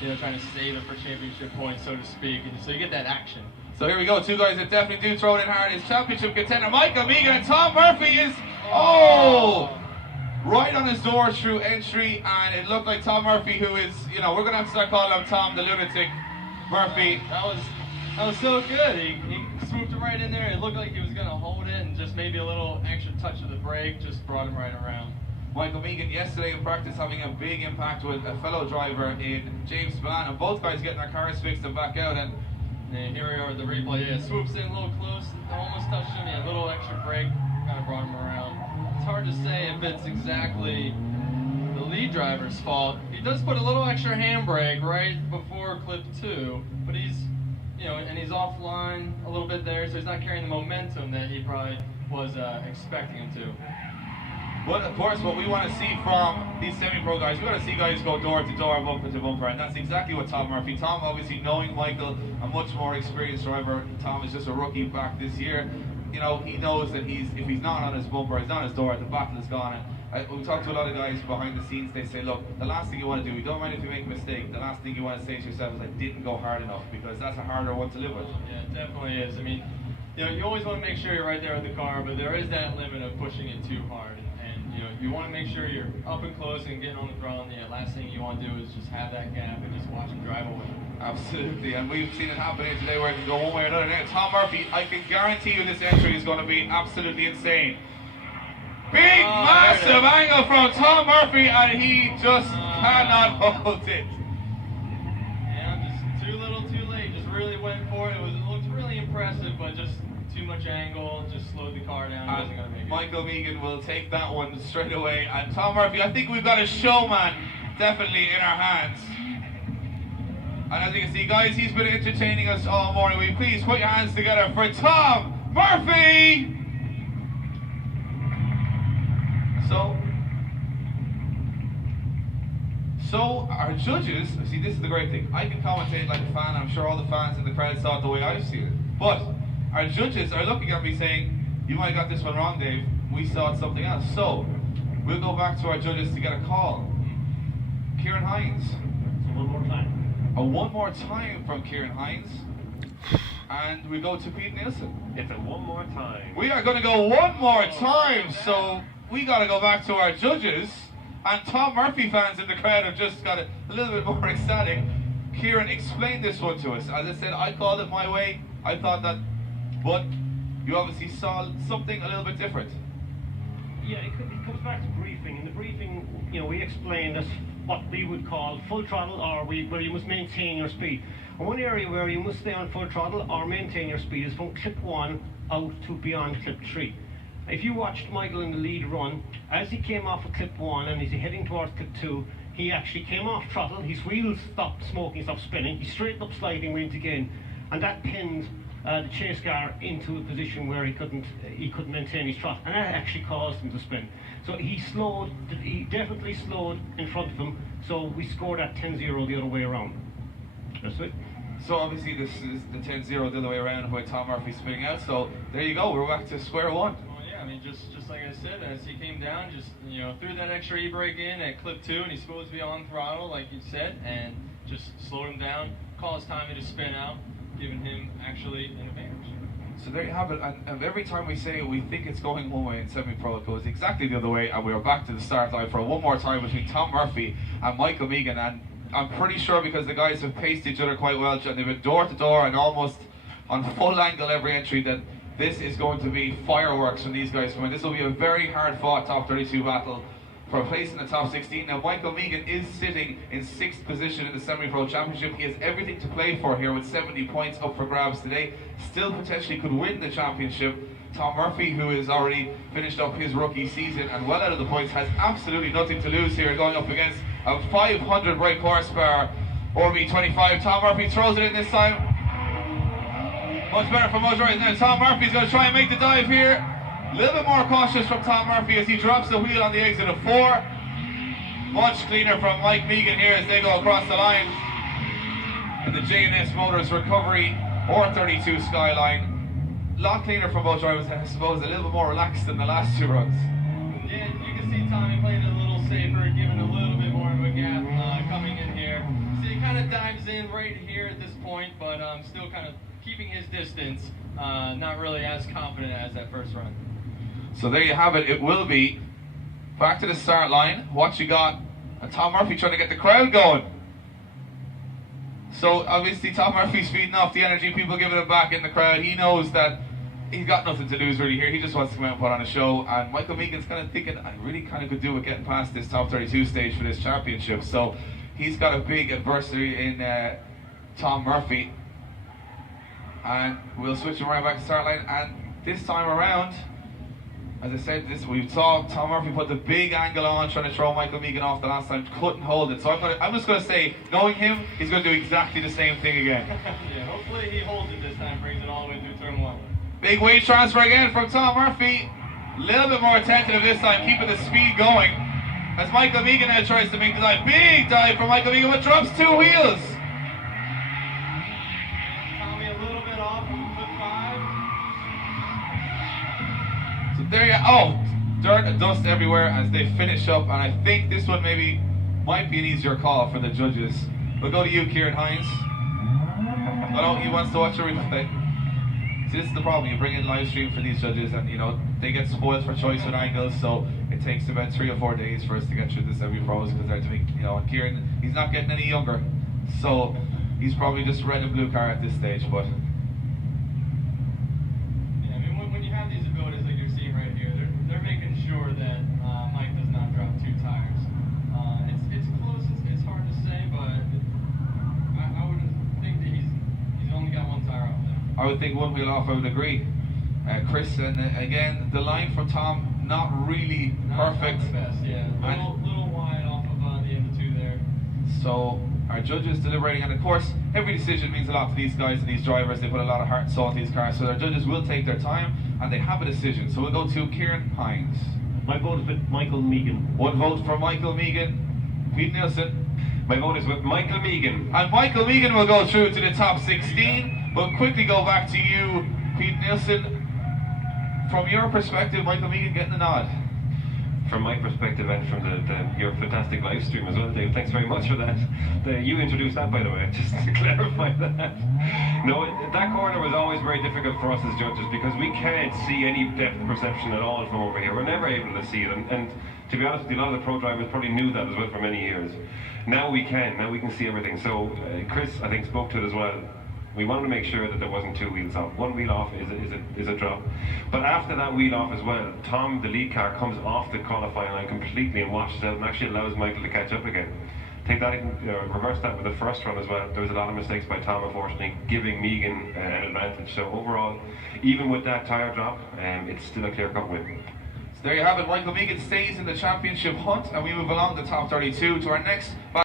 trying to save it for championship points, so to speak. And so you get that action. So here we go, two guys that definitely do throw it in hard. Is championship contender Michael Megan, and Tom Murphy is, right on his door through entry, and it looked like Tom Murphy, who is, we're going to have to start calling him Tom the Lunatic Murphy. That was so good. He swooped it right in there. It looked like he was going to hold it, and just maybe a little extra touch of the brake just brought him right around. Michael Megan yesterday in practice having a big impact with a fellow driver in James Spillane, and both guys getting their cars fixed and back out. And here we are with the replay. Yeah, swoops in a little close, almost touched him. Yeah, a little extra brake, kind of brought him around. It's hard to say if it's exactly the lead driver's fault. He does put a little extra handbrake right before clip 2, but he's, and he's offline a little bit there, so he's not carrying the momentum that he probably was expecting him to. Well, of course, what we want to see from these semi-pro guys, we want to see guys go door to door, bumper to bumper, and that's exactly what Tom Murphy. Tom, obviously knowing Michael, a much more experienced driver. Tom is just a rookie back this year. He knows that if he's not on his bumper, he's not on his door, the battle is gone. And we talk to a lot of guys behind the scenes. They say, look, the last thing you want to do, you don't mind if you make a mistake. The last thing you want to say to yourself is, I didn't go hard enough, because that's a harder one to live with. Yeah, it definitely is. I mean, you always want to make sure you're right there with the car, but there is that limit of pushing it too hard. You want to make sure you're up and close and getting on the throttle, and the last thing you want to do is just have that gap and just watch him drive away. Absolutely, and we've seen it happen here today where it can go one way or another. Now, Tom Murphy, I can guarantee you this entry is going to be absolutely insane. Big, massive angle from Tom Murphy, and he just cannot hold it. Yeah, just too little, too late. Just really went for it. It looked really impressive, but just too much angle, just slowed the car down. He wasn't going to make it. Michael Megan will take that one straight away. And Tom Murphy, I think we've got a showman definitely in our hands. And as you can see, guys, he's been entertaining us all morning. Will you please put your hands together for Tom Murphy? So our judges, see, this is the great thing. I can commentate like a fan. I'm sure all the fans in the crowd saw it the way I've seen it. But our judges are looking at me saying, you might have got this one wrong, Dave. We saw it something else. So we'll go back to our judges to get a call. Kieran Hines. One more time. One more time from Kieran Hines. And we go to Pete Nielsen. It's a one more time. We are going to go one more time. So we got to go back to our judges. And Tom Murphy fans in the crowd have just got a little bit more ecstatic. Kieran, explain this one to us. As I said, I called it my way. I thought that, but you obviously saw something a little bit different. Yeah, it comes back to briefing. In the briefing, we explained that what we would call full throttle, or where you must maintain your speed. And one area where you must stay on full throttle or maintain your speed is from clip 1 out to beyond clip 3. If you watched Michael in the lead run, as he came off of clip 1 and he's heading towards clip 2, he actually came off throttle, his wheels stopped smoking, stopped spinning, he straightened up sliding, went again, and that pinned the chase car into a position where he couldn't maintain his throttle, and that actually caused him to spin. So he definitely slowed in front of him, so we scored at 10-0 the other way around. That's it. So obviously this is the 10-0 the other way around where Tom Murphy's spinning out, so there you go, we're back to square one. I mean, just like I said, as he came down, just threw that extra e-brake in at clip 2, and he's supposed to be on throttle, like you said, and just slowed him down, caused Tommy to spin out, giving him actually an advantage. So there you have it, and every time we say we think it's going one way in semi-pro, it goes exactly the other way, and we're back to the start line for one more time between Tom Murphy and Michael Megan, and I'm pretty sure because the guys have paced each other quite well, and they've been door to door and almost on full angle every entry, that this is going to be fireworks when these guys come in. This will be a very hard fought top 32 battle for a place in the top 16. Now Michael Megan is sitting in 6th position in the semi-pro championship. He has everything to play for here with 70 points up for grabs today. Still potentially could win the championship. Tom Murphy, who has already finished up his rookie season and well out of the points, has absolutely nothing to lose here going up against a 500 brake horsepower RB25. Tom Murphy throws it in this time. Much better for Motorized now. Tom Murphy's going to try and make the dive here. A little bit more cautious from Tom Murphy as he drops the wheel on the exit of 4. Much cleaner from Mike Megan here as they go across the line. And the J&S Motors Recovery R32 Skyline. A lot cleaner from both drivers, I suppose, a little bit more relaxed than the last 2 runs. Yeah, you can see Tommy playing it a little safer, giving a little bit more of a gap coming in here. So you kind of of dives in right here at this point, but still kind of keeping his distance. Not really as confident as that first run. So there you have it. It will be back to the start line. What you got? And Tom Murphy trying to get the crowd going. So obviously Tom Murphy's feeding off the energy, people giving him back in the crowd. He knows that he's got nothing to lose really here. He just wants to come out and put on a show. And Michael Meegan's kind of thinking, I really kind of could do with getting past this top 32 stage for this championship. So he's got a big adversary in Tom Murphy. And we'll switch him right back to start line. And this time around, as I said, we saw Tom Murphy put the big angle on, trying to throw Michael Meegan off the last time, couldn't hold it. So I'm just going to say, knowing him, he's going to do exactly the same thing again. Yeah, hopefully he holds it this time, brings it all the way through turn one. Big weight transfer again from Tom Murphy. A little bit more attentive this time, keeping the speed going. As Michael Meegan now tries to make the dive. Big dive from Michael Meegan, but drops 2 wheels. Tommy a little bit off from foot 5. So there you go. Oh, dirt and dust everywhere as they finish up. And I think this one maybe might be an easier call for the judges. We'll go to you, Kieran Hines. I know he wants to watch a replay. See, this is the problem. You bring in live stream for these judges, and you know they get spoiled for choice with angles. So it takes about 3 or 4 days for us to get through the semi-pros because they're doing, you know, and Kieran, he's not getting any younger, so he's probably just red and blue car at this stage. But yeah, I mean, when you have these abilities like you're seeing right here, they're making sure that Mike does not drop 2 tires. It's close. It's hard to say, but I wouldn't think that he's only got 1 tire off there. I would think 1 wheel off. I would agree. Chris, and again, the line from Tom, not really perfect. Not the best, yeah. Little wide off of the end of 2 there. So our judges deliberating, and of course, every decision means a lot to these guys and these drivers. They put a lot of heart and soul in these cars, so our judges will take their time and they have a decision. So we'll go to Kieran Hines. My vote is with Michael Meegan. 1 vote for Michael Meegan. Pete Nielsen. My vote is with Michael Meegan. And Michael Meegan will go through to the top 16. We'll quickly go back to you, Pete Nielsen. From your perspective, Michael Meegan getting the nod. From my perspective and from your fantastic live stream as well, Dave. Thanks very much for that. You introduced that, by the way, just to clarify that. No, that corner was always very difficult for us as judges because we can't see any depth perception at all from over here. We're never able to see it. And to be honest with you, a lot of the pro drivers probably knew that as well for many years. Now we can. Now we can see everything. So Chris, I think, spoke to it as well. We wanted to make sure that there wasn't 2 wheels off. 1 wheel off is a drop. But after that wheel off as well, Tom, the lead car, comes off the qualifying line completely and washes out and actually allows Michael to catch up again. Take that, reverse that with the first run as well. There was a lot of mistakes by Tom, unfortunately, giving Meegan an advantage. So overall, even with that tyre drop, it's still a clear-cut win. So there you have it. Michael Meegan stays in the championship hunt, and we move along the top 32 to our next